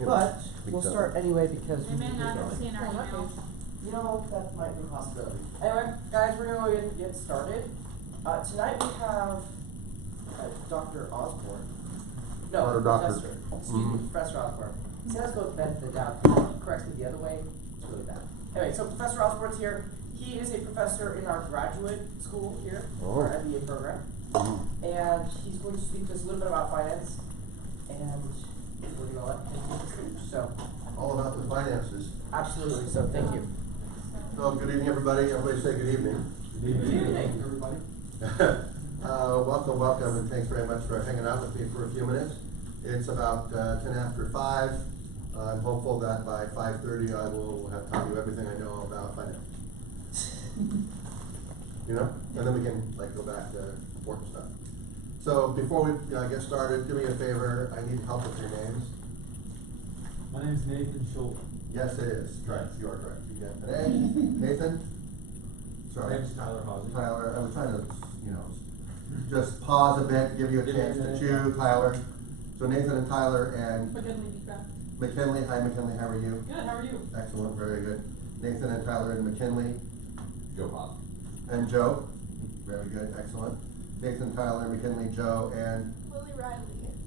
But we'll start anyway because They may not have seen our email. you know, that might be a possibility. Anyway, guys, we're going to go ahead and get started. Tonight we have Dr. Osborne. No, Or Doctor. Professor. Excuse me, Professor Osborne. See, let's go bend the down. He corrects me the other way. It's really bad. Anyway, so Professor Osborne's here. He is a professor in our graduate school here, our MBA program. And he's going to speak to us a little bit about finance. And we're going to let him take the stage. So, All about the finances. absolutely. So, thank you. So, good evening, everybody. Everybody say good evening. Good evening, everybody. Welcome, and thanks very much for hanging out with me for a few minutes. It's about 10 after 5. I'm hopeful that by 5:30 I will have taught you everything I know about finance. You know? And then we can go back to important stuff. So before we get started, do me a favor. I need help with your names. My name is Nathan Schultz. Yes, it is. Correct. You are correct. You get an A. Nathan? Sorry. My name is Tyler Hawsey. Tyler, I was trying to, just pause a bit, give you a chance to chew, Tyler. So Nathan and Tyler and McKinley. Hi, McKinley. How are you? Good, how are you? Excellent. Very good. Nathan and Tyler and McKinley. Joe Pop. And Joe. Very good. Excellent. Nathan, Tyler, McKinley, Joe, and Lily Riley.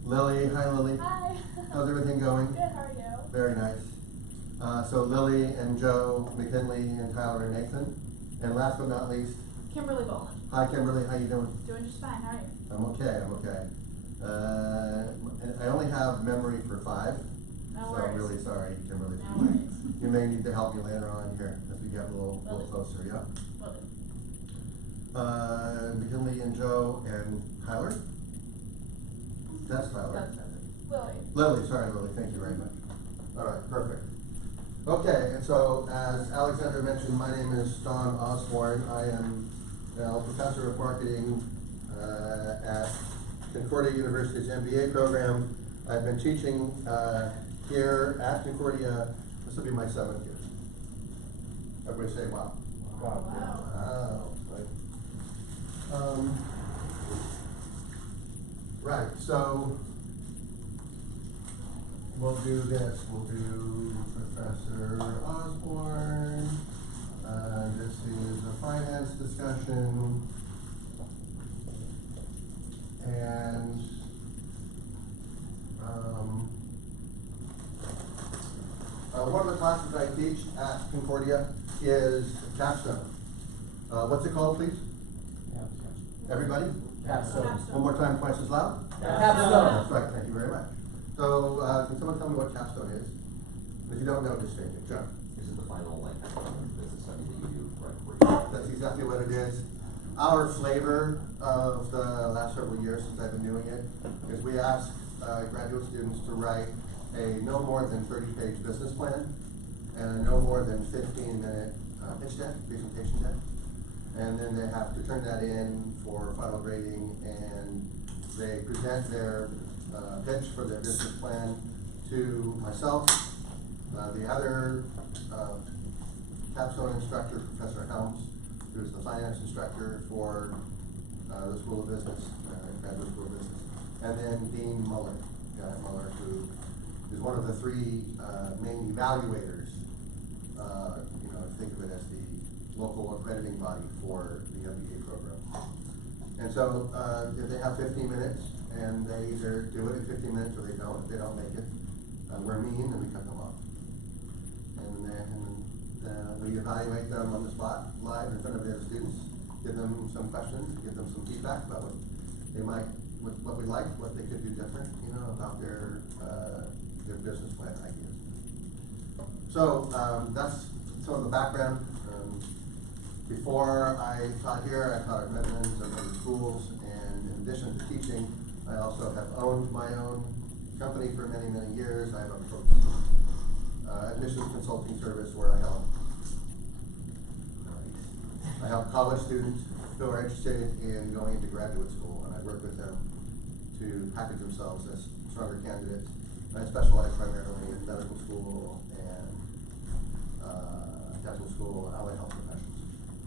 Lily. Hi, Lily. Hi. How's everything going? Good, how are you? Very nice. So Lily and Joe, McKinley and Tyler and Nathan. And last but not least, Kimberly Boland. hi Kimberly, how you doing? Doing just fine, how are you? I'm okay. And I only have memory for 5. No So worries. I'm really sorry, Kimberly. No worries. You may need to help me later on here as we get a little closer, yeah? Will do. McKinley and Joe and Tyler? That's Tyler. That's Lily. Lily, sorry Lily, thank you very much. All right, perfect. Okay, and so as Alexander mentioned, my name is Don Osborne. I am now professor of marketing at Concordia University's MBA program. I've been teaching here at Concordia. This will be my 7th year. Everybody say wow. Wow. Wow. Right, so we'll do this. We'll do Professor Osborne. This is a finance discussion. And one of the classes I teach at Concordia is capstone. What's it called, please? Everybody? Capstone. One more time, twice as loud? Capstone. That's right, thank you very much. So, can someone tell me what capstone is? If you don't know, just state it. John. Is it the final business study that you do right before you? That's exactly what it is. Our flavor of the last several years since I've been doing it is we ask graduate students to write a no more than 30-page business plan and a no more than 15-minute pitch deck, presentation deck. And then they have to turn that in for final grading, and they present their pitch for their business plan to myself, the other capstone instructor, Professor Helms, who's the finance instructor for the School of Business, Graduate School of Business, and then Dean Muller, Janet Muller, who is one of the 3 main evaluators. Think of it as the local accrediting body for the MBA program. And so if they have 15 minutes, and they either do it in 15 minutes or they don't. If they don't make it, we're mean and we cut them off. And then we evaluate them on the spot, live in front of the other students, give them some questions, give them some feedback about what they might, what we like, what they could do different, about their business plan ideas. So that's some of the background. Before I taught here, I taught at Redlands and other schools, and in addition to teaching, I also have owned my own company for many, many years. I have a admissions consulting service where I help college students who are interested in going into graduate school, and I work with them to package themselves as stronger candidates. I specialize primarily in medical school and dental school and allied health professions.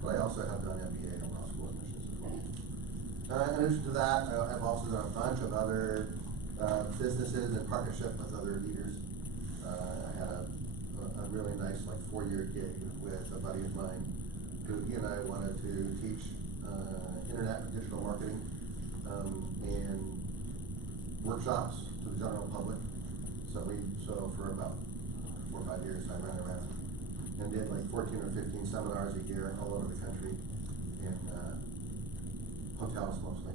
But I also have done MBA and law school admissions as well. In addition to that, I've also done a bunch of other businesses in partnership with other leaders I had a really nice, like, 4-year gig with a buddy of mine, who he and I wanted to teach, internet and digital marketing, in workshops to the general public. So for about 4 or 5 years, I ran around and did like 14 or 15 seminars a year all over the country in, hotels mostly,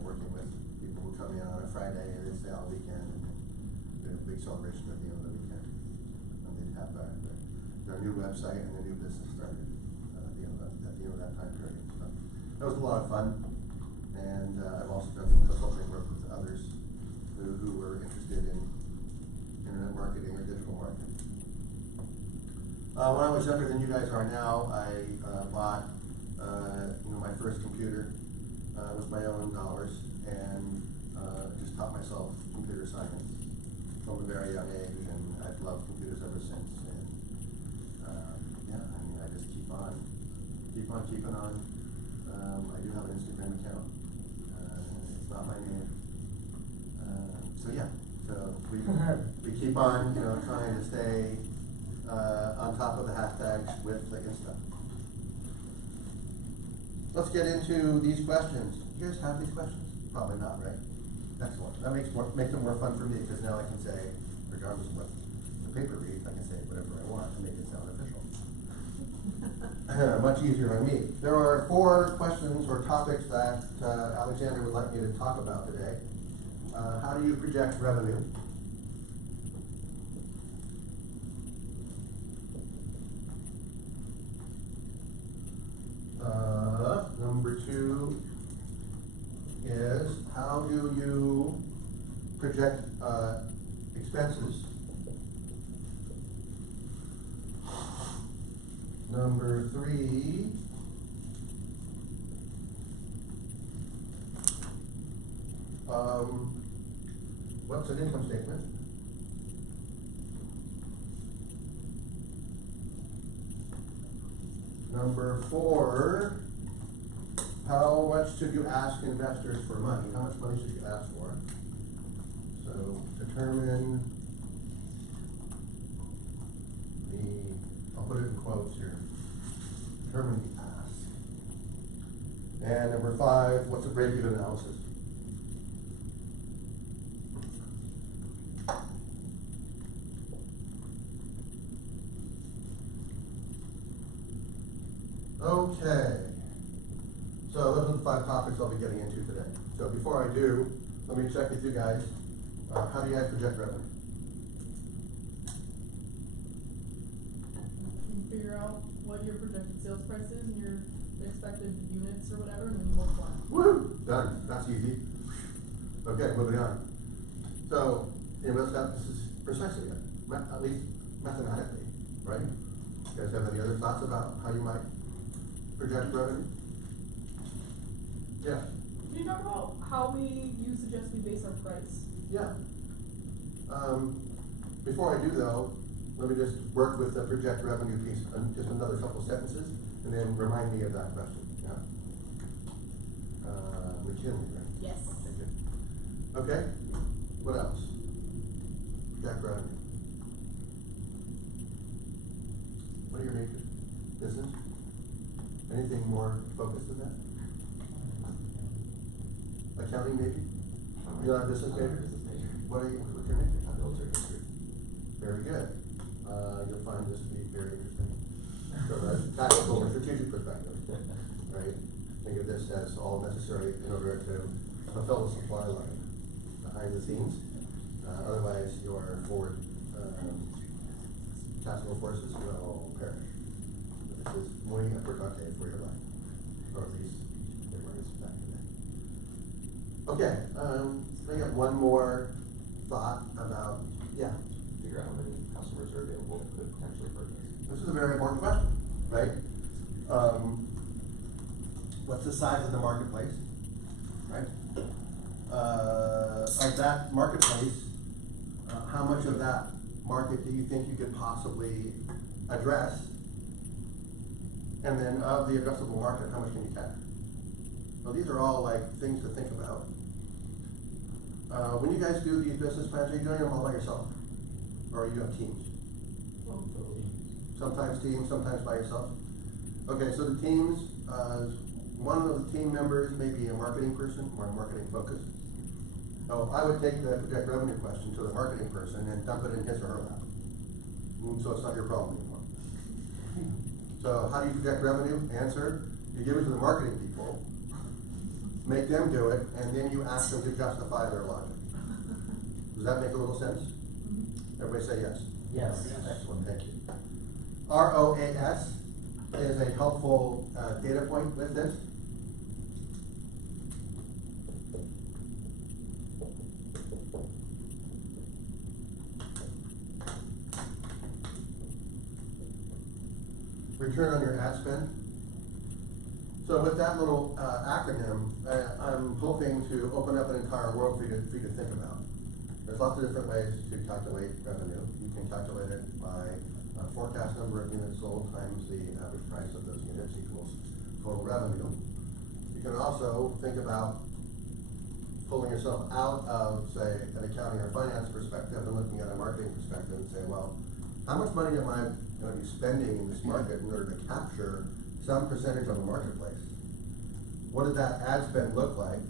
working with people who come in on a Friday and they stay all weekend, and we have a big celebration at the end of the weekend. And they'd have their new website and their new business started at the end of that time period. So that was a lot of fun, and I've also done some consulting work with others who were interested in internet marketing or digital marketing. When I was younger than you guys are now, I bought my first computer with my own dollars, and just taught myself computer science from a very young age, and I've loved computers ever since. And I just keep on keeping on. I do have an Instagram account. It's not my name. So we keep on, trying to stay on top of the hashtags with the Insta. Let's get into these questions. Do you guys have these questions? Probably not, right? Excellent. That makes it more fun for me, because now I can say, regardless of what the paper reads, I can say whatever I want to make it sound official. Much easier on me. There are 4 questions or topics that Alexander would like me to talk about today. How do you project revenue? Number 2 is, how do you project expenses? Number 3, what's an income statement? Number 4, how much should you ask investors for money? How much money should you ask for? So determine I'll put it in quotes here, determine the ask. And number 5, what's a break-even analysis? Okay, so those are the 5 topics I'll be getting into today. So before I do, let me check with you guys. How do you guys project revenue? You figure out what your projected sales price is and your expected units or whatever, and then you multiply. Woo! Done. That's easy. Okay, moving on. So, this is precisely it, at least mathematically, right? You guys have any other thoughts about how you might project revenue? Yeah. Can you talk about how you suggest we base our price? Yeah. Before I do though, let me just work with the project revenue piece, just another couple sentences, and then remind me of that question. Yeah. McKinley, right? Yes. Okay. What else? Project revenue. What are your majors? Business? Anything more focused than that? Accounting maybe? You're not a business major? What's your major? Military history. Very good. You'll find this to be very interesting. So that's tactical and strategic perspective, right? Think of this as all necessary in order to fulfill the supply line behind the scenes. Otherwise, your forward tactical forces will perish. This is muy importante for your life, or at least it was back then. Okay, I got one more thought about, yeah. Figure out how many customers are available that could potentially purchase. This is a very important question, right? What's the size of the marketplace, right? Of that marketplace, how much of that market do you think you could possibly address? And then of the addressable market, how much can you capture? So these are all like things to think about. When you guys do these business plans, are you doing them all by yourself? Or you have teams? Well, Sometimes teams, sometimes by yourself? Okay, so the teams, one of the team members may be a marketing person or a marketing focused. So I would take the project revenue question to the marketing person and dump it in his or her lap. So it's not your problem anymore. So how do you project revenue? Answer, you give it to the marketing people, make them do it, and then you ask them to justify their logic. Does that make a little sense? Everybody say yes. Yes. Excellent, thank you. ROAS is a helpful data point with this. Return on your ad spend. So with that little acronym, I'm hoping to open up an entire world for you to think about. There's lots of different ways to calculate revenue. You can calculate it by forecast number of units sold times the average price of those units equals total revenue. You can also think about pulling yourself out of, say, an accounting or finance perspective and looking at a marketing perspective and say, well, how much money am I going to be spending in this market in order to capture some percentage of the marketplace? What did that ad spend look like?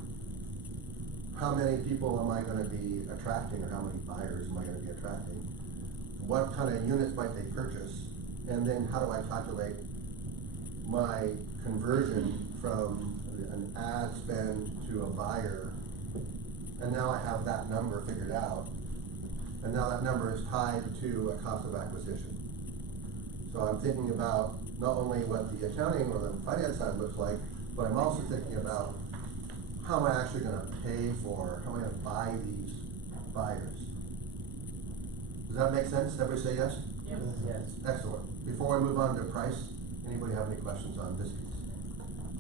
How many people am I going to be attracting, or how many buyers am I going to be attracting? What kind of units might they purchase? And then how do I calculate my conversion from an ad spend to a buyer? And now I have that number figured out. And now that number is tied to a cost of acquisition. So I'm thinking about not only what the accounting or the finance side looks like, but I'm also thinking about how am I actually going to pay for, how am I going to buy these buyers? Does that make sense? Everybody say yes? Yep. Yes. Excellent. Before we move on to price, anybody have any questions on this piece?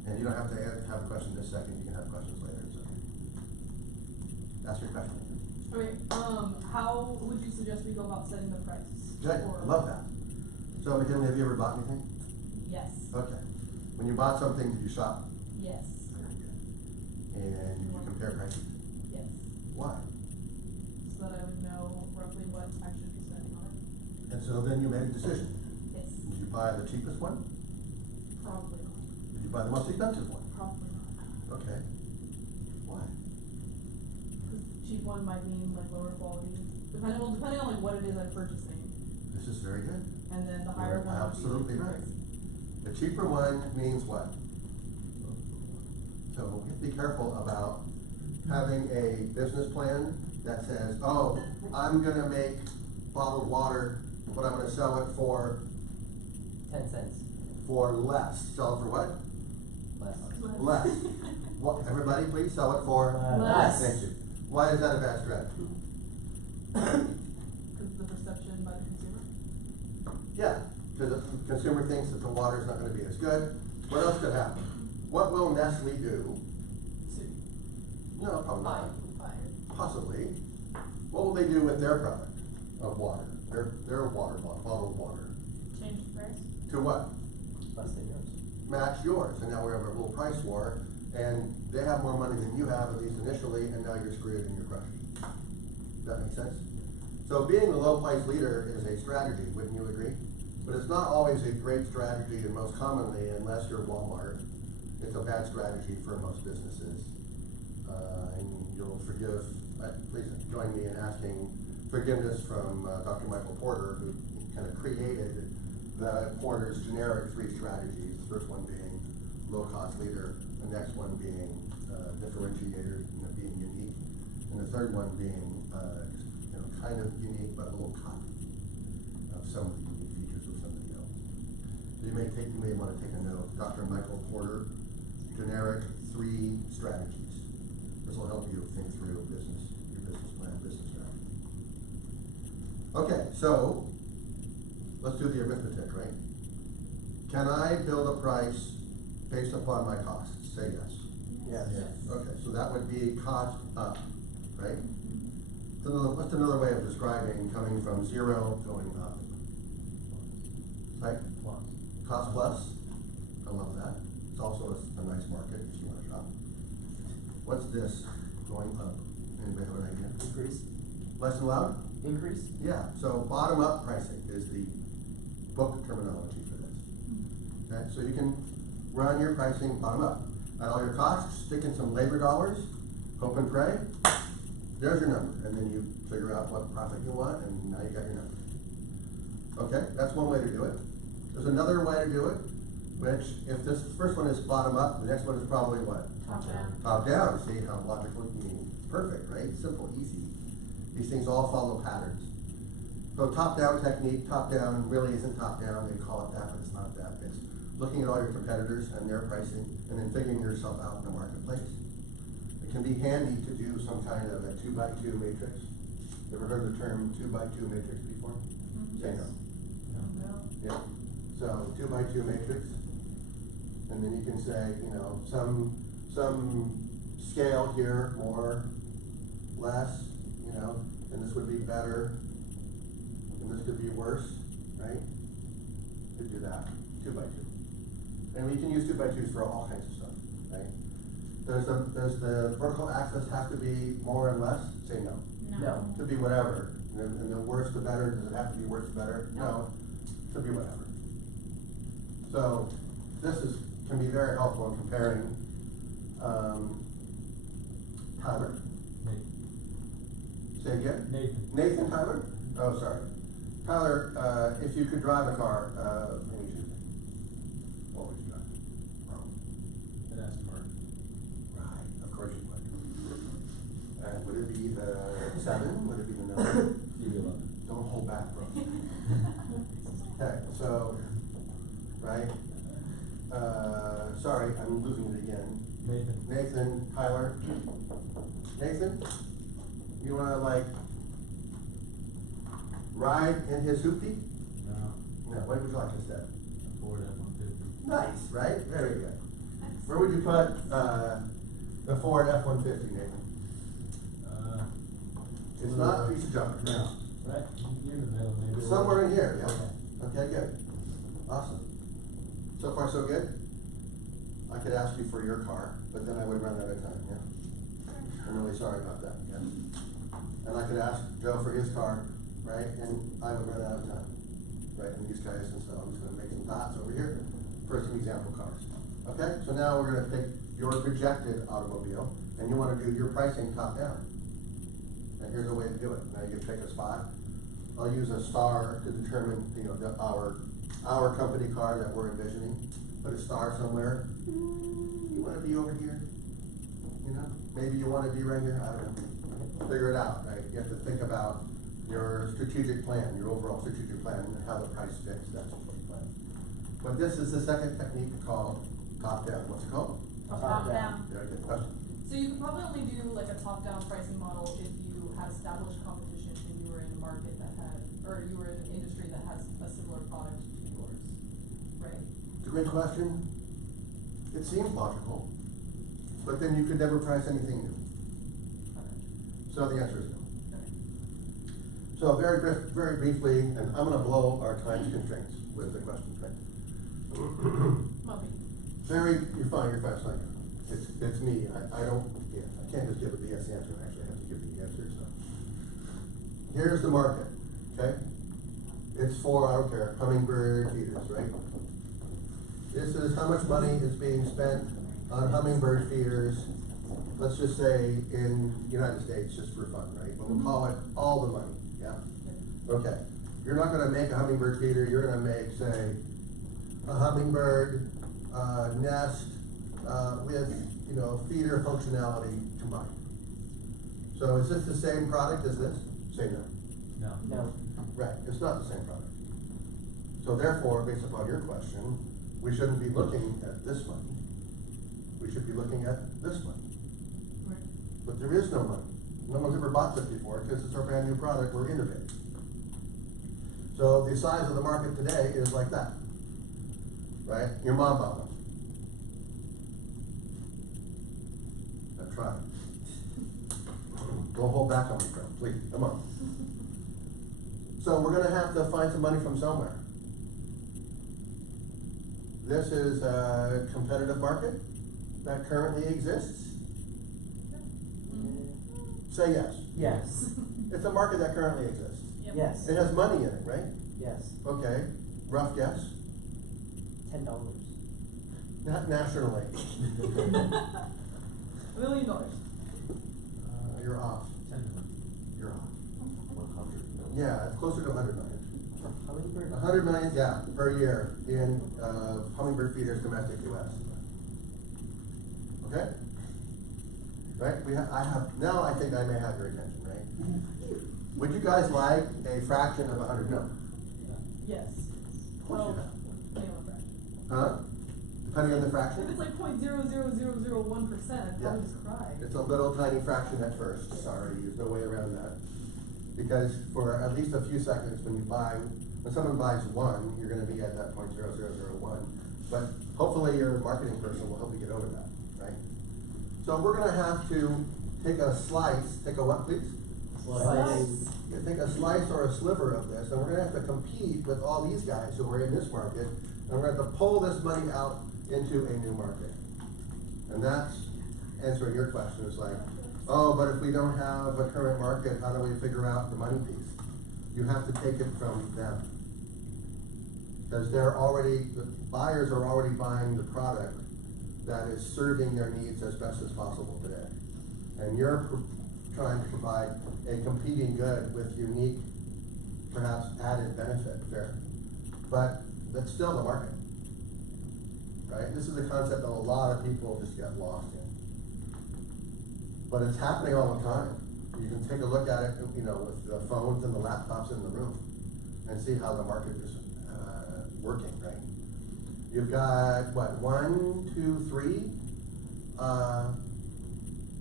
And you don't have to have a question this second, you can have questions later, it's okay. Ask your question. Okay, how would you suggest we go about setting the price? Good, I love that. So McKinley, have you ever bought anything? Yes. Okay. When you bought something, did you shop? Yes. Very good. And did you compare prices? Yes. Why? So that I would know roughly what I should be spending on it. And so then you made a decision. Yes. Did you buy the cheapest one? Probably not. Did you buy the most expensive one? Probably not. Okay. Why? Because the cheap one might mean like lower quality, depending on like what it is I'm purchasing. This is very good. And then the higher You're one. absolutely right. The cheaper one means what? So be careful about having a business plan that says, oh, I'm gonna make bottled water, but I'm gonna sell it for 10 cents. less. Sell it for what? Less. Less. What, everybody please sell it for? Less. Thank you. Why is that a bad strategy? Because the perception by the consumer. Yeah, because the consumer thinks that the water is not gonna be as good. What else could happen? What will Nestle do? No, probably not. Possibly. What will they do with their product of water? Their water, bottled water? Change the price? To what? Less than yours. Match yours, and now we have a little price war, and they have more money than you have, at least initially, and now you're screwed and you're crushed. Does that make sense? So being a low price leader is a strategy, wouldn't you agree? But it's not always a great strategy, and most commonly, unless you're Walmart, it's a bad strategy for most businesses. And you'll forgive, please join me in asking forgiveness from Dr. Michael Porter, who kind of created the Porter's generic 3 strategies. The first one being low-cost leader, the next one being differentiator, being unique, and the third one being kind of unique but a little copy of some of the unique features of somebody else. So you may want to take a note. Dr. Michael Porter, generic 3 strategies. This will help you think through your business plan, business strategy. Okay, so let's do the arithmetic, right? Can I build a price based upon my costs? Say yes. Yes. Okay, so that would be cost up, right? So what's another way of describing coming from 0 going up? Right? Plus. Cost plus. I love that. It's also a nice market if you want to shop. What's this going up? Anybody have an idea? Increase. Less than loud? increase? Yeah, so bottom-up pricing is the book terminology for this. Okay, so you can run your pricing bottom-up. At all your costs, stick in some labor dollars, hope and pray, there's your number. And then you figure out what profit you want, and now you got your number. Okay, that's one way to do it. There's another way to do it, which, if this first one is bottom-up, the next one is probably what? Top down. Top-down. See how logical you mean? Perfect, right? Simple, easy. These things all follow patterns. So top-down technique, top-down really isn't top-down, they call it that, but it's not that. It's looking at all your competitors and their pricing, and then figuring yourself out in the marketplace. It can be handy to do some kind of a 2x2 matrix. You ever heard the term 2x2 matrix before? Say no. No. Yeah. So 2x2 matrix, and then you can say, you know, some scale here, more, less, you know, and this would be better, and this could be worse, right? Could do that, 2x2. And we can use 2x2s for all kinds of stuff, right? Does the vertical axis have to be more and less? Say no. No. Could be whatever, and the worse the better, does it have to be worse the better? No. Could be whatever. So, can be very helpful in comparing, Tyler. Say again? Nathan. Nathan Tyler? Oh, sorry. Tyler, if you could drive a car, let me choose. What would you drive? An Aston Martin. Right, of course you would. Would it be the 7? Would it be the 9? DB11. Don't hold back, bro. Okay, so, right? Sorry, I'm losing it again. Nathan, Tyler. Nathan, you wanna ride in his hoopty? No. No, what would you like instead? A Ford F-150. Nice, right? Very good. Where would you put, the Ford F-150, Nathan? It's not a piece of junk. No. Right in the middle, maybe. Somewhere in here, yeah. Okay. Okay, good. Awesome. So far, so good? I could ask you for your car, but then I would run out of time, yeah? I'm really sorry about that, yeah? And I could ask Joe for his car, right? And I would run out of time, right? And these guys, and so I'm just gonna make some dots over here for some example cars. Okay, so now we're gonna take your projected automobile, and you wanna do your pricing top down. And here's a way to do it. Now you can pick a spot. I'll use a star to determine, you know, our company car that we're envisioning. Put a star somewhere. You wanna be over here? You know, maybe you wanna be right here, I don't know. Figure it out, right? You have to think about your strategic plan, your overall strategic plan, and how the price fits that strategic plan. But this is the second technique called top down. What's it called? Top down. Very good question. So you could probably only do like a top-down pricing model if you had established competition and you were in a market that had, or you were in an industry that has a similar product to yours, right? It's a great question. It seems logical, but then you could never price anything new. Okay. So the answer is no. Okay. So very briefly, and I'm gonna blow our time constraints with the questions, right? Muppy. You're fine, it's not you. It's me, I can't just give a BS answer, I actually have to give the answer, so. Here's the market, okay? It's for, I don't care, hummingbird feeders, right? This is how much money is being spent on hummingbird feeders, let's just say in the United States, just for fun, right? But we'll call it all the money, yeah? Okay, you're not gonna make a hummingbird feeder, you're gonna make, say, a hummingbird nest with, you know, feeder functionality combined. So is this the same product as this? Say no. No. No. Right, it's not the same product. So therefore, based upon your question, we shouldn't be looking at this money. We should be looking at this money. Right. But there is no money. No one's ever bought this before because it's our brand new product, we're innovating. So the size of the market today is like that. Right? Your mom bought one. I'm trying. Don't hold back on me, friend, please, come on. So we're gonna have to find some money from somewhere. This is a competitive market that currently exists. Say yes. Yes. It's a market that currently exists. Yep. Yes, It has money in it, right? yes, Okay, rough guess, $10. not nationally. $1 million. You're off, 10 million. you're off. 100 million. Yeah, it's closer to 100 million. Hummingbird? 100 million, yeah, per year in, hummingbird feeders, domestic US. Okay? Right, now I think I may have your attention, right? Would you guys like a fraction of 100 million? Yes. Of course you Well, have. depending on the fraction. Huh? Depending on the If fraction? it's like 0.00001%, I'd Yeah. probably just cry. It's a little tiny fraction at first, sorry, there's no way around that. Because for at least a few seconds, when someone buys one, you're gonna be at that 0.0001. But hopefully your marketing person will help you get over that, right? So we're gonna have to take a slice, take a what, please? Slice. You take a slice or a sliver of this, and we're gonna have to compete with all these guys who are in this market, and we're gonna have to pull this money out into a new market. And that's answering your question, is like, oh, but if we don't have a current market, how do we figure out the money piece? You have to take it from them. Because the buyers are already buying the product that is serving their needs as best as possible today. And you're trying to provide a competing good with unique, perhaps added benefit there. But that's still the market, right? This is a concept that a lot of people just get lost in. But it's happening all the time. You can take a look at it, with the phones and the laptops in the room and see how the market is working, right? You've got, 1, 2, 3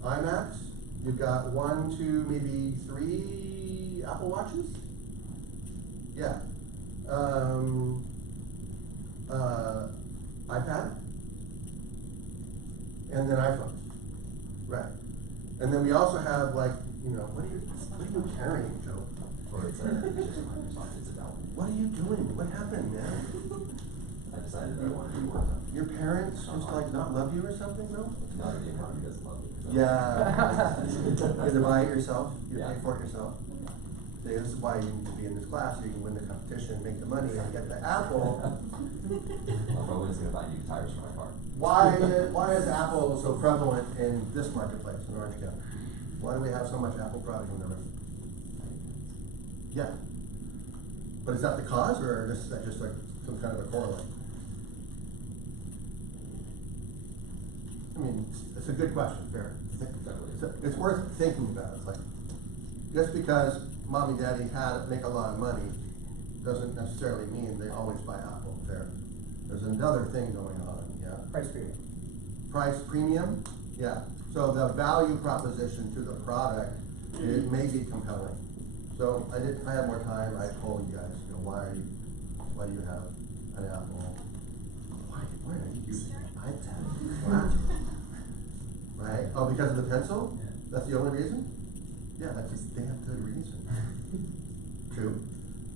iMacs. You've got 1, 2, maybe 3 Apple Watches. Yeah. iPad. And then iPhones. Right. And then we also have what are you carrying, Joe? Or it's a dollar. What are you doing? What happened, man? I decided that I wanted to do work done. Your parents just not love you or something, no? No, the economy doesn't love me. Yeah. You have to buy it yourself, you Yeah. pay for it yourself. See, this is why you need to be in this class, so you can win the competition, make the money, and get the Apple. I'm probably just gonna buy new tires for my car. Why is Apple so prevalent in this marketplace in Orange County? Why do we have so much Apple product in the room? Yeah. But is that the cause, or is that just like some kind of a correlate? I mean, it's a good question, fair. It's worth thinking about. It's like, just because mom and daddy make a lot of money doesn't necessarily mean they always buy Apple, fair. There's another thing going on, yeah? Price premium. Price premium, yeah. So the value proposition to the product, it may be compelling. So if I had more time, I'd poll you guys, why do you have an Apple? Why are you using an iPad? Right? Oh, because of the pencil? Yeah. That's the only reason? Yeah, that's a damn good reason. True.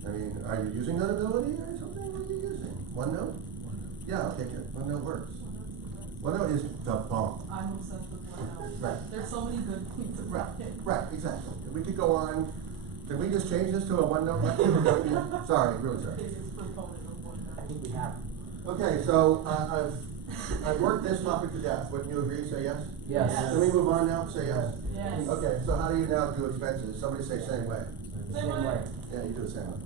I mean, are you using Notability or something? What are you using? OneNote? Yeah, okay, good. OneNote works. OneNote is the bomb. I'm obsessed with OneNote. Right. There's so many good things about it. Right, exactly. We could go on. Can we just change this to a OneNote lecture? Sorry, really sorry. Biggest proponent of OneNote. I think we have. Okay, so I've worked this topic to death. Wouldn't you agree? Say yes? Yes. Yes. Can we move on now? Say yes. Yes. Okay, so how do you now do expenses? Somebody say same way. Same way. Yeah, you do the same way.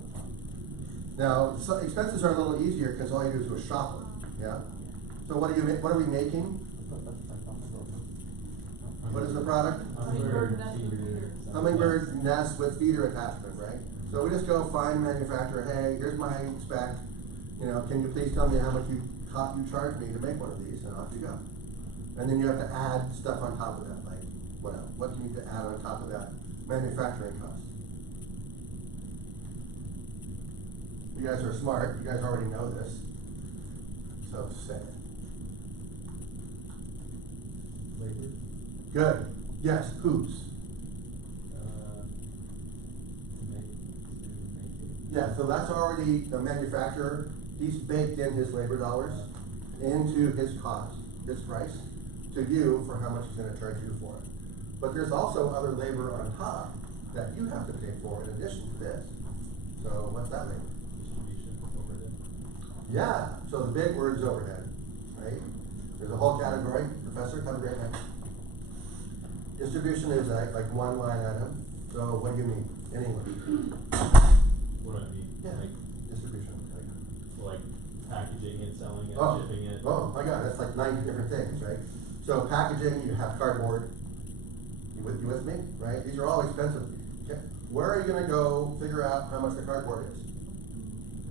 Now, so expenses are a little easier because all you do is shop them. Yeah. So what are we making? What is the product? Hummingbird nest with feeder. Hummingbird nest with feeder attachment, right? So we just go find manufacturer. Hey, here's my spec. Can you please tell me how much you charge me to make one of these, and off you go. And then you have to add stuff on top of that, like what else? What do you need to add on top of that manufacturing cost? You guys are smart. You guys already know this. So say it. Labor. Good. Yes. Whose? To make it. Yeah. So that's already the manufacturer. He's baked in his labor dollars into his cost, his price, to you for how much he's going to charge you for it. But there's also other labor on top that you have to pay for in addition to this. So what's that labor? Distribution, overhead. Yeah, so the big word is overhead, right? There's a whole category, professor, come right now. Distribution is like one line item, so what do you mean in English? What do I mean? Yeah, Like, distribution. like packaging and selling and Oh, shipping it. oh my God, that's like 9 different things, right? So packaging, you have cardboard. You with me, right? These are all expensive. Okay. Where are you gonna go figure out how much the cardboard is?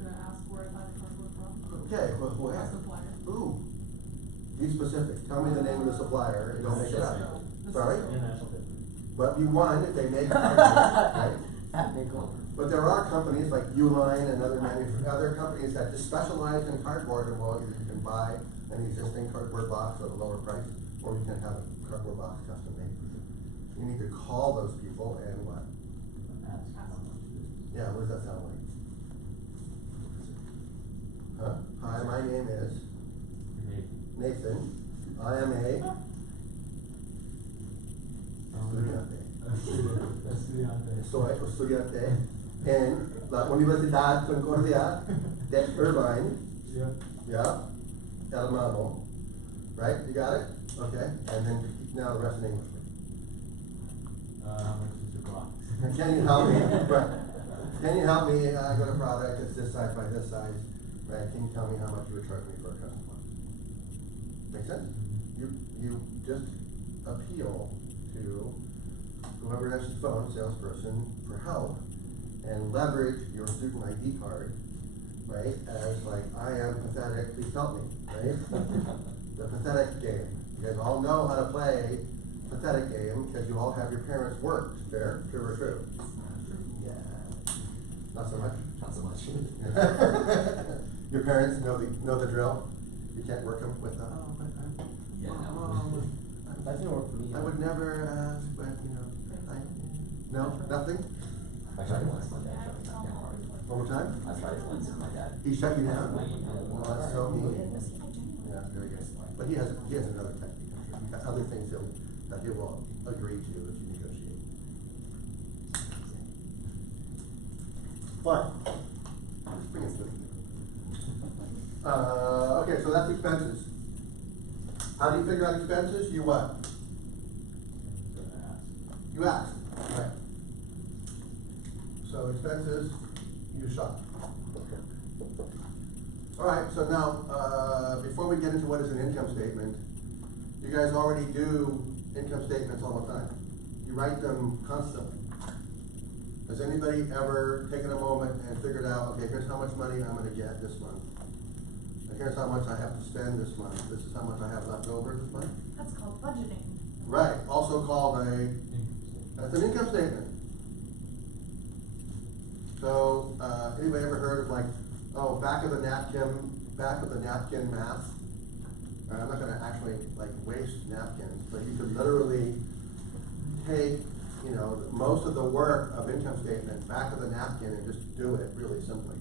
Gonna ask where I buy the cardboard from. Okay, well, who Our asked? supplier. Ooh. Be specific. Tell me the name of the supplier and don't make it up. The Sorry? Cisco. International business. But you won if they make cardboard, right? That big one. But there are companies like Uline and other companies that just specialize in cardboard, and well, either you can buy an existing cardboard box at a lower price, or you can have a cardboard box custom made. You need to call those people and what? Ask how much it is. Yeah, what does that sound like? Huh? Hi, my name is Nathan. I am a soy estudiante en la Universidad Concordia de Irvine. Yep. Yeah, Almamo. Right, you got it? Okay, and then now the rest in English. How much is your box? Can you help me? Right. Can you help me? I got a product, it's this size by this size. Right, can you tell me how much you would charge me for a custom one? Make sense? You just appeal to whoever answers the phone, salesperson, for help, and leverage your student ID card, right, as like, I am pathetic, please help me, right? The pathetic game. You guys all know how to play pathetic game because you all have your parents' work. Fair? True or true? Yeah. Not so much? Not so much. Your parents know the drill? You can't work them with the, oh, but Yeah, no. Mom, That didn't work for me. I would never ask, but you know, no, nothing? I tried it once, my dad shut me down hard. One more time? I tried it once and my dad. He shut you down? Well, Well, that's so mean. Yeah, very good. But he has another technique. He's got other things that he will agree to if you negotiate. Fine. Let's bring it to okay, so that's expenses. How do you figure out expenses? You what? You ask, right. So expenses, you shop. All right, so now, before we get into what is an income statement, you guys already do income statements all the time. You write them constantly. Has anybody ever taken a moment and figured out, okay, here's how much money I'm gonna get this month. And here's how much I have to spend this month. This is how much I have left over this month. That's called budgeting. Right, also called that's an income statement. So, anybody ever heard of like, oh, back of the napkin math? I'm not gonna actually like waste napkins, but you could literally take, you know, most of the work of income statement back of the napkin and just do it really simply.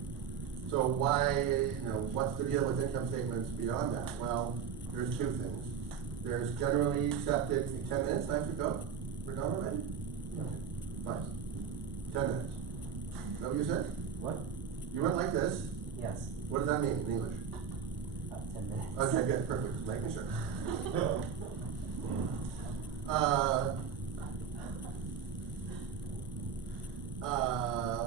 So why, you know, what's the deal with income statements beyond that? Well, there's two things. There's generally accepted, 10 minutes, I have to go? We're done already? Fine. 10 minutes. Is that what you said? What? You went like this. Yes. What does that mean in English? 10 minutes. Okay, good, perfect, just making sure.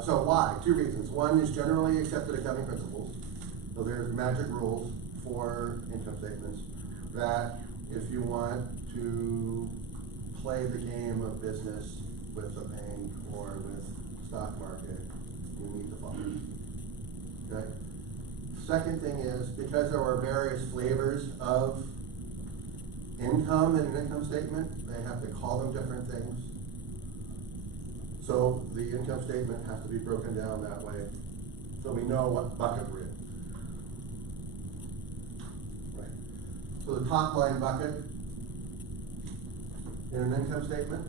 So why? Two reasons. One is generally accepted accounting principles. So there's magic rules for income statements that if you want to play the game of business with a bank or with stock market, you need to follow. Okay? Second thing is, because there are various flavors of income in an income statement, they have to call them different things. So the income statement has to be broken down that way, so we know what bucket we're in. Right. So the top line bucket in an income statement.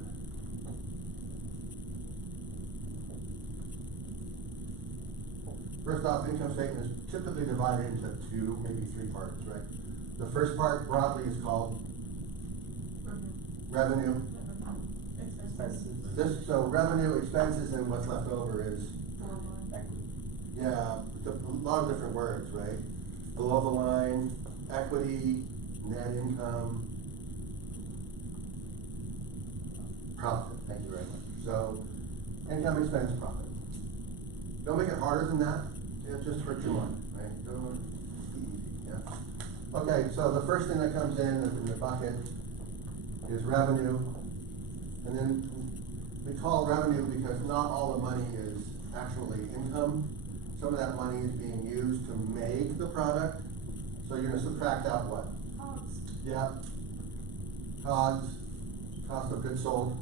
First off, income statement is typically divided into 2, maybe 3 parts, right? The first part broadly is called revenue, This, so revenue, expenses, and what's left over is, Equity. yeah, a lot of different words, right? Below the line, equity, net income, profit, thank you very much. So, income, expense, profit. Don't make it harder than that, it just hurts your mind, right? Don't, yeah. Okay, so the first thing that comes in the bucket is revenue. And then we call revenue because not all the money is actually income. Some of that money is being used to make the product. So you're gonna subtract out what? Costs. Yeah. COGS, cost of goods sold.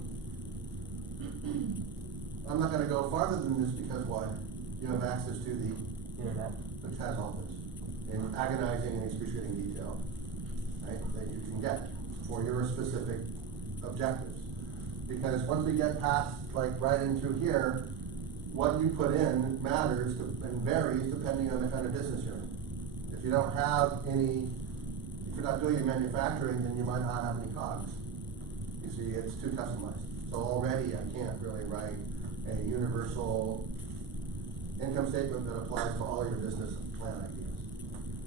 I'm not gonna go farther than this because why? You have access to the Internet. which has all this in agonizing and excruciating detail, right, that you can get for your specific objectives. Because once we get past, like, right into here, what you put in matters and varies depending on the kind of business you're in. If you don't have any, if you're not doing any manufacturing, then you might not have any COGS. You see, it's too customized. So already I can't really write a universal income statement that applies to all your business plan ideas.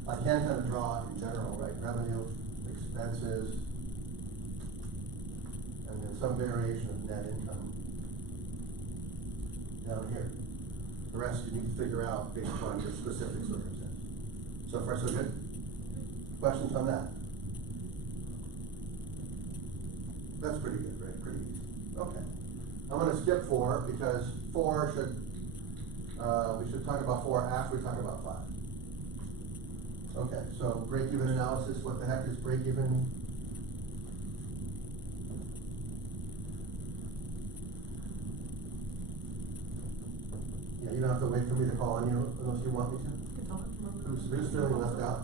I can kind of draw in general, right? Revenue, expenses, and then some variation of net income down here. The rest you need to figure out based on your specific circumstance. So far, so good? Questions on that? That's pretty good, right? Pretty easy. Okay. I'm gonna skip 4 because 4 should, we should talk about 4 after we talk about 5. Okay, so break-even analysis, what the heck is break-even? Yeah, you don't have to wait for me to call on you unless you want me to. Who's feeling left out?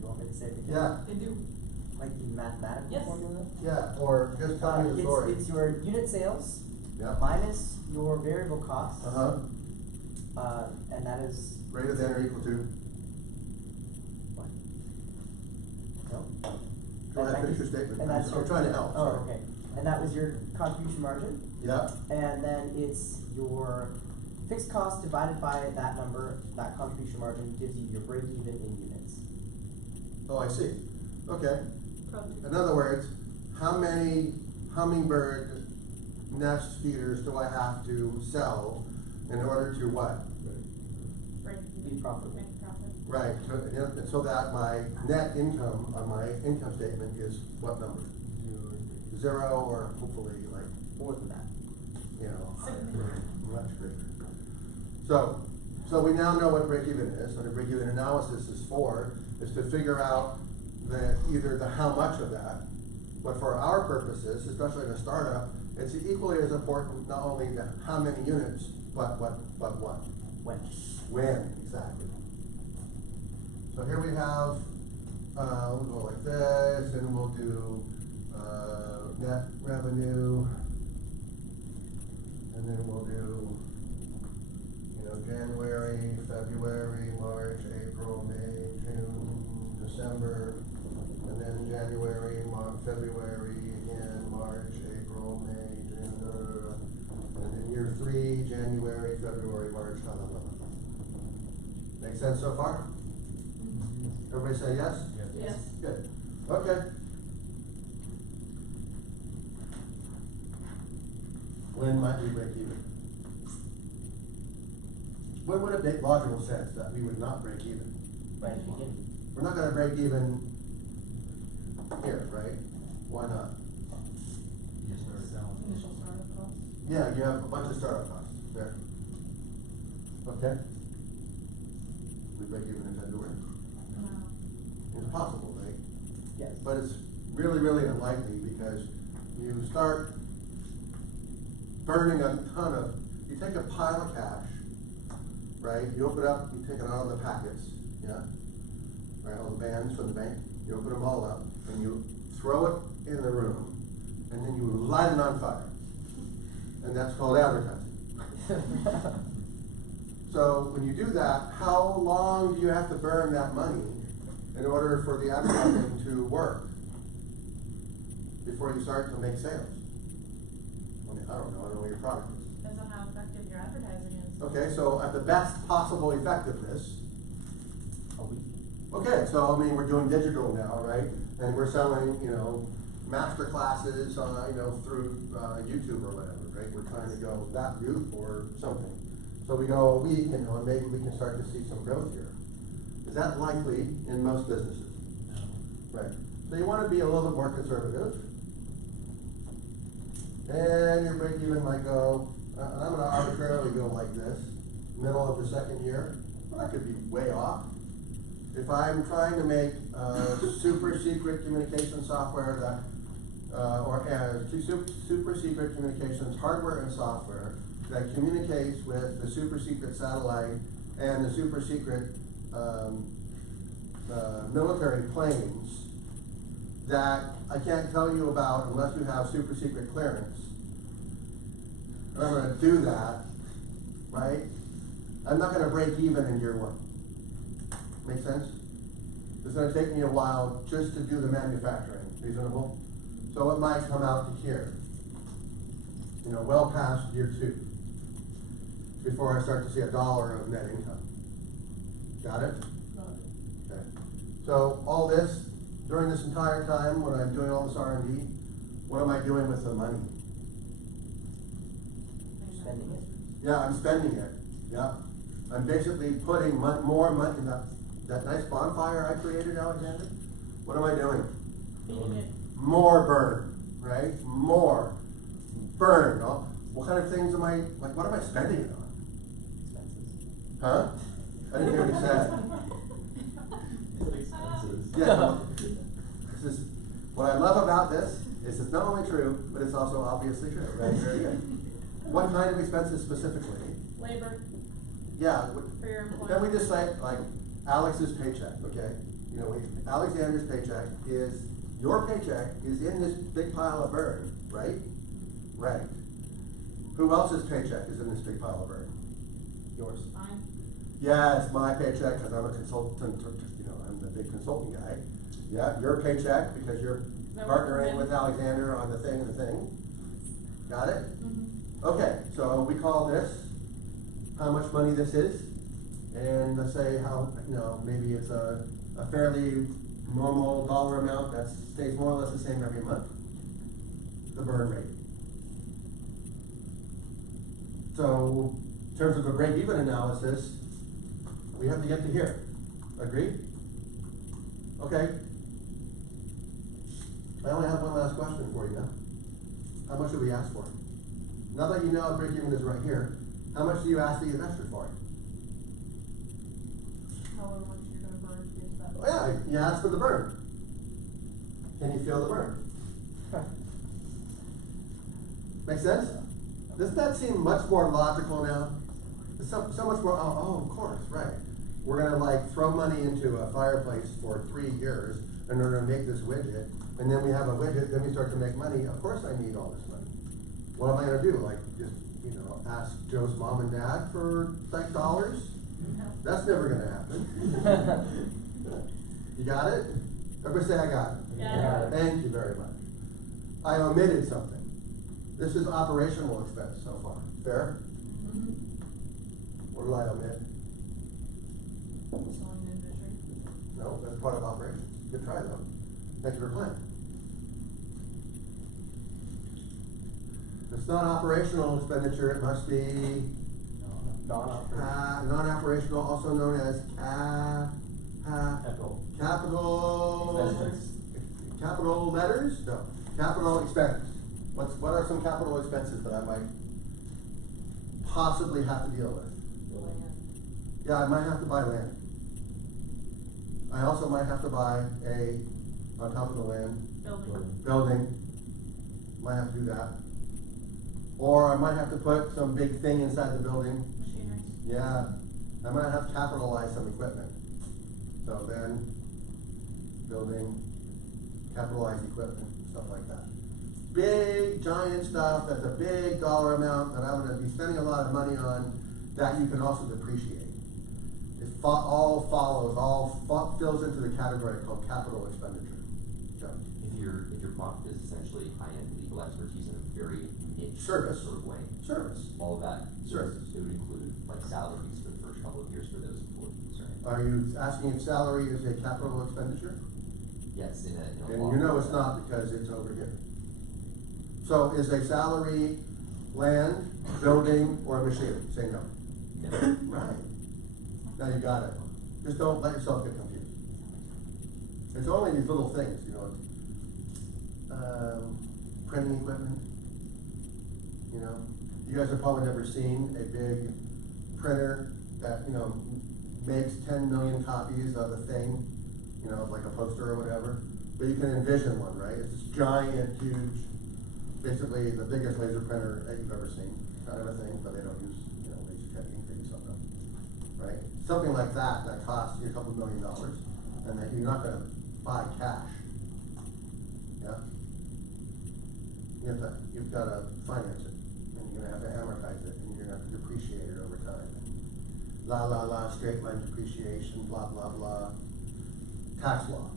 You want me to say it again? Yeah, They do. Like the mathematical Yes. formula? yeah, or just tell me the story. It's your unit sales Yeah. minus your variable costs. Uh-huh, And that is. greater than or equal to, What? No? go ahead, finish your statement. And that's I'm your. trying to help, Oh, sorry. okay. And that was your contribution margin, Yeah, and then it's your fixed cost divided by that number, that contribution margin gives you your break even in units. oh, I see, okay. Probably. In other words, how many hummingbird nest feeders do I have to sell in order to what? Be profitable. Make profit. Right, so that my net income on my income statement is what number? 0 or hopefully like, More than that. you know, Significant. much greater. So we now know what break-even is, and the break-even analysis is for, is to figure out either the how much of that, but for our purposes, especially in a startup, it's equally as important, not only the how many units, but what? When? When, exactly. So here we have, we'll go like this, and we'll do, net revenue, and then we'll do, January, February, March, April, May, June, December, and then January, February, again, March, April, May, June, and then year 3, January, February, March, blah, blah, blah. Make sense so far? Everybody say yes? Yes. Good. Okay. When might we break even? When would it make logical sense that we would not break even? Right at the beginning. We're not gonna break even here, right? Why not? You start selling. Initial startup costs. Yeah, you have a bunch of startup costs there. Okay? We break even in February. No. It's possible, right? Yes. But it's really, really unlikely because you start burning a ton of, you take a pile of cash, right? You open it up, you take it out of the packets, yeah? Right, all the bands from the bank, you open them all up and you throw it in the room and then you light it on fire. And that's called advertising. So when you do that, how long do you have to burn that money in order for the advertising to work? before you start to make sales? I mean, I don't know what your product is. Depends on how effective your advertising is. Okay, so at the best possible effectiveness, A week. okay, so I mean, we're doing digital now, right? And we're selling, master classes, through YouTube or whatever, right? We're trying to go that route or something. So we go a week, and maybe we can start to see some growth here. Is that likely in most businesses? Right. So you want to be a little bit more conservative. And your break even might go, and I'm going to arbitrarily go like this, middle of the second year. Well, that could be way off. If I'm trying to make super secret communication software that, super secret communications hardware and software that communicates with the super secret satellite and the super secret military planes that I can't tell you about unless you have super secret clearance. And I'm going to do that, right? I'm not going to break even in year one. Make sense? It's going to take me a while just to do the manufacturing. Reasonable? So it might come out to here, well past year 2, before I start to see $1 of net income. Got it? Okay. So all this, during this entire time when I'm doing all this R&D, what am I doing with the money? Spending it. Yeah, I'm spending it. Yeah. I'm basically putting more money in that nice bonfire I created, Alexander. What am I doing? Feeding it. More burn, right? More burn. Oh, what kind of things what am I spending it on? Expenses. Huh? I didn't hear what you said. Expenses. Yeah. This is, what I love about this is it's not only true, but it's also obviously true, right? Very good. What kind of expenses specifically? Labor Yeah. for your Then employees. we just say, like, Alex's paycheck, okay? Alexander's paycheck is, your paycheck is in this big pile of burn, right? Right. Who else's paycheck is in this big pile of burn? Yours. Fine. Yeah, it's my paycheck because I'm a consultant, I'm the big consulting guy. Yeah, your paycheck because you're No, partnering okay. with Alexander on the thing. Got it? Mm-hmm. Okay, so we call this how much money this is, and let's say how, maybe it's a fairly normal dollar amount that stays more or less the same every month, the burn rate. So, in terms of a break-even analysis, we have to get to here. Agree? Okay. I only have one last question for you now. How much do we ask for? Now that you know break-even is right here, how much do you ask the investor for? However much you're gonna burn to get to that. Oh, yeah, you ask for the burn. Can you feel the burn? Make sense? Doesn't that seem much more logical now? It's so much more, of course, right. We're gonna throw money into a fireplace for 3 years in order to make this widget, and then we have a widget, then we start to make money. Of course I need all this money. What am I gonna do? Just, ask Joe's mom and dad for dollars? That's never gonna happen. You got it? Everybody say I got it. Yeah. Thank you very much. I omitted something. This is operational expense so far. Fair? Mm-hmm. What did I omit? Selling an industry. No, that's part of operations. Good try though. Thank you for playing. If it's not operational expenditure, it must be non-operational, also known as Capital. capital letters? No, capital expense. What are some capital expenses that I might possibly have to deal with? Land. Yeah, I might have to buy land. I also might have to buy on top of the land, building. Might have to do that. Or I might have to put some big thing inside the building. Machinery. Yeah, I might have to capitalize some equipment. So then, building, capitalized equipment, stuff like that. Big, giant stuff that's a big dollar amount that I'm gonna be spending a lot of money on that you can also depreciate. It all fills into the category called capital expenditure. So, If your product is essentially high-end legal expertise in a very niche Service. sort of way, Service. all of that, Service. it would include like salaries for the first couple of years for those employees, right? Are you asking if salary is a capital expenditure? Yes, in a And law. you know it's not because it's over here. So is a salary land, building, or machinery? Say no. No. Right. Now you got it. Just don't let yourself get confused. It's only these little things, you know. Printing equipment. You know, you guys have probably never seen a big printer that, you know, makes 10 million copies of a thing, you know, like a poster or whatever. But you can envision one, right? It's this giant, huge, basically the biggest laser printer that you've ever seen, kind of a thing, but they don't use, you know, laser cut ink, they use something else, right? Something like that costs you a couple $1 million, and that you're not gonna buy cash. Yeah? You've gotta finance it, and you're gonna have to amortize it, and you're gonna have to depreciate it over time. Straight line depreciation, blah, blah, blah, tax law.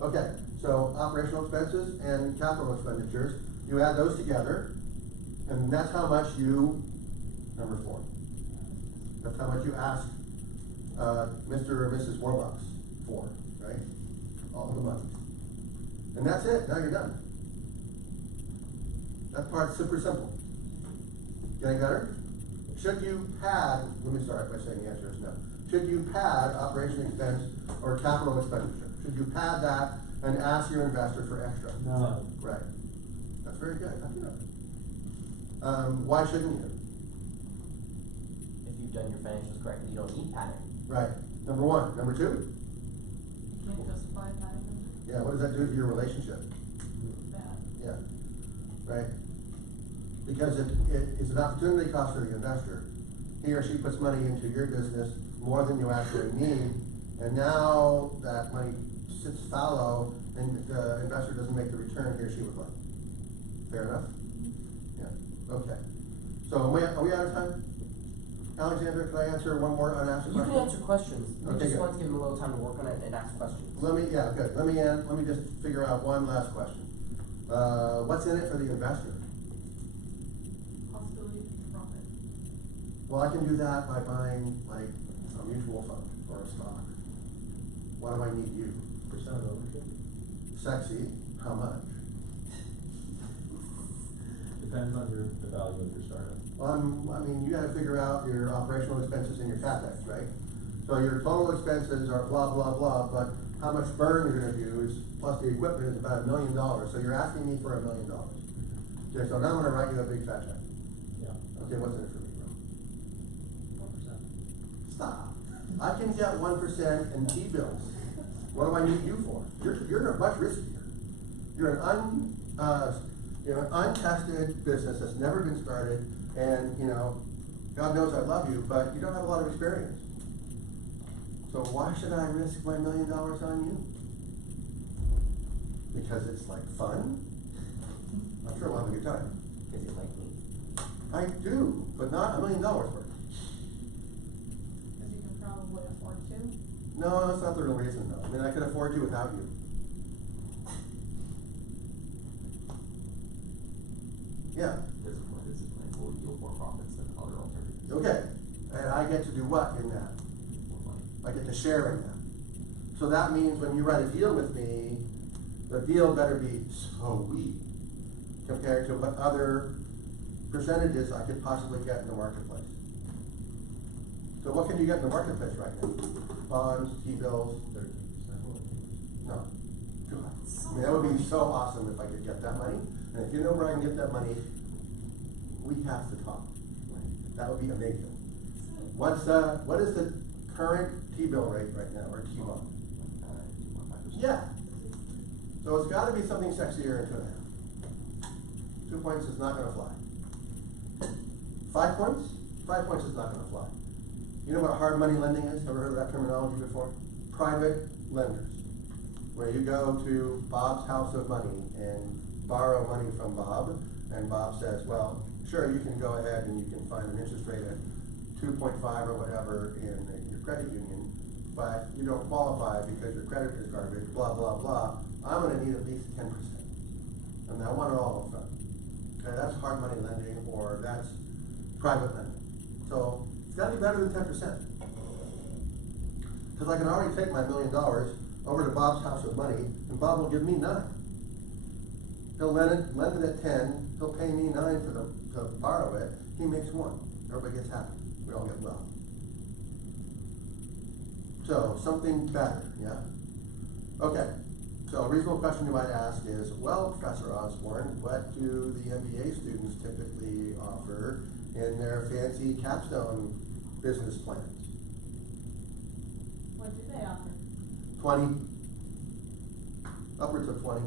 Okay, so operational expenses and capital expenditures, you add those together, and that's how much you, number 4, that's how much you ask Mr. or Mrs. Warbucks for, right? All the money. And that's it, now you're done. That part's super simple. Getting better? Should you pad, let me start by saying the answer is no. Should you pad operation expense or capital expenditure? Should you pad that and ask your investor for extra? No. Right. That's very good. Why shouldn't you? If you've done your financials correctly, you don't need padding. Right. Number 1. Number 2? You can't justify having them. Yeah, what does that do to your relationship? Bad. Yeah. Right. Because it is an opportunity cost for the investor. He or she puts money into your business more than you actually need, and now that money sits fallow and the investor doesn't make the return he or she would like. Fair enough? Yeah, okay. So are we out of time? Alexander, can I answer one more unasked You question? can answer questions. We Okay, just good. want to give them a little time to work on it and ask questions. Let me just figure out one last question. What's in it for the investor? Possibility of profit. Well, I can do that by buying like a mutual fund or a stock. Why do I need you? Percent of ownership? Sexy, how much? Depends on the value of your startup. Well, I mean, you gotta figure out your operational expenses and your CapEx, right? So your total expenses are blah, blah, blah, but how much burn you're gonna use, plus the equipment is about $1 million, so you're asking me for $1 million. Okay, so now I'm gonna write you a big fat check. Yeah. Okay, what's in it for me, bro? 1%. Stop. I can get 1% in T-bills. What do I need you for? You're much riskier. You're an untested business that's never been started, and you know, God knows I love you, but you don't have a lot of experience. So why should I risk my $1 million on you? Because it's like fun? I'm sure we'll have a good time. Because you like me. I do, but not $1 million worth. Because you can probably afford to. No, that's not the real reason though. I mean, I could afford you without you. Yeah, This plan will yield more profits than other alternatives. okay. And I get to do what in that? More money. I get to share in that. So that means when you write a deal with me, the deal better be sweet compared to what other percentages I could possibly get in the marketplace. So what can you get in the marketplace right now? Bonds, T-bills? 13%. No. God. I mean, that would be so awesome if I could get that money. And if you know where I can get that money, we have to talk. That would be amazing. What is the current T-bill rate right now, or T-bond? 2.5%. Yeah. So it's gotta be something sexier in 2.5. 2 points is not gonna fly. 5 points? 5 points is not gonna fly. You know what hard money lending is? Ever heard of that terminology before? Private lenders. Where you go to Bob's house of money and borrow money from Bob, and Bob says, well, sure, you can go ahead and you can find an interest rate at 2.5 or whatever in your credit union, but you don't qualify because your credit is garbage, blah, blah, blah, I'm gonna need at least 10%. And I want it all upfront. Okay, that's hard money lending, or that's private lending. So, it's gotta be better than 10%. Cause I can already take my $1 million over to Bob's house with money, and Bob will give me 9. He'll lend it at 10, he'll pay me 9 to borrow it, he makes 1. Everybody gets happy, we all get well. So, something better, yeah? Okay, so a reasonable question you might ask is, well, Professor Osborne, what do the MBA students typically offer in their fancy capstone business plans? What do they offer? 20, upwards of 20.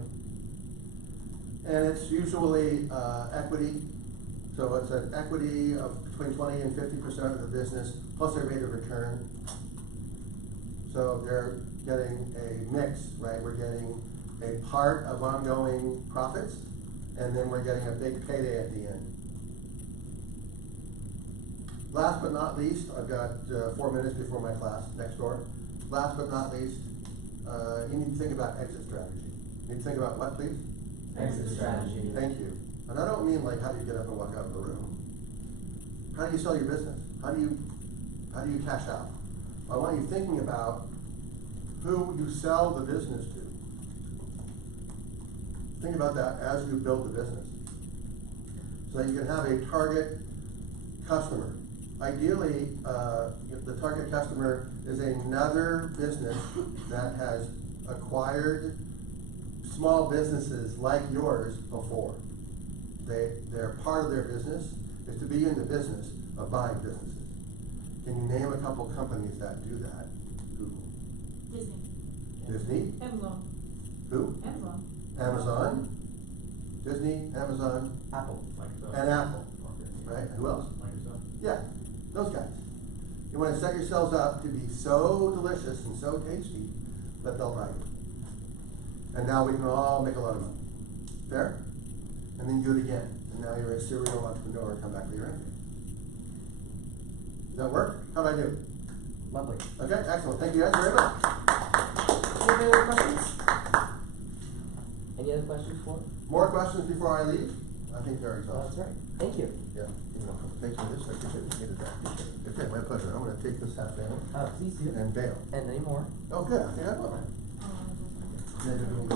And it's usually equity, so it's an equity of between 20 and 50% of the business, plus a rate of return. So they're getting a mix, right? We're getting a part of ongoing profits, and then we're getting a big payday at the end. Last but not least, I've got 4 minutes before my class next door. Last but not least, you need to think about exit strategy. You need to think about what, please? Exit strategy. Thank you. And I don't mean like how do you get up and walk out of the room. How do you sell your business? How do you cash out? I want you thinking about who you sell the business to. Think about that as you build the business. So that you can have a target customer. Ideally, if the target customer is another business that has acquired small businesses like yours before. They're part of their business is to be in the business of buying businesses. Can you name a couple companies that do that? Google. Disney. Disney? Amazon. Who? Amazon. Amazon. Disney, Amazon, Apple. Microsoft. and Apple. Okay. Right? Who else? Microsoft. Yeah, those guys. You want to set yourselves up to be so delicious and so tasty that they'll buy you. And now we can all make a lot of money. Fair? And then you do it again. And now you're a serial entrepreneur and come back for your income. Does that work? How'd I do? Lovely. Okay, excellent. Thank you guys very much. Any other questions? Any other questions for? More questions before I leave? I think they're exhausted. That's right. Thank you. Yeah. You're welcome. Thanks for this. I appreciate it. Needed that. Okay, my pleasure. I'm going to take this half down Please do. and bail. And any more? Oh, good. I think I will. Yeah, you're doing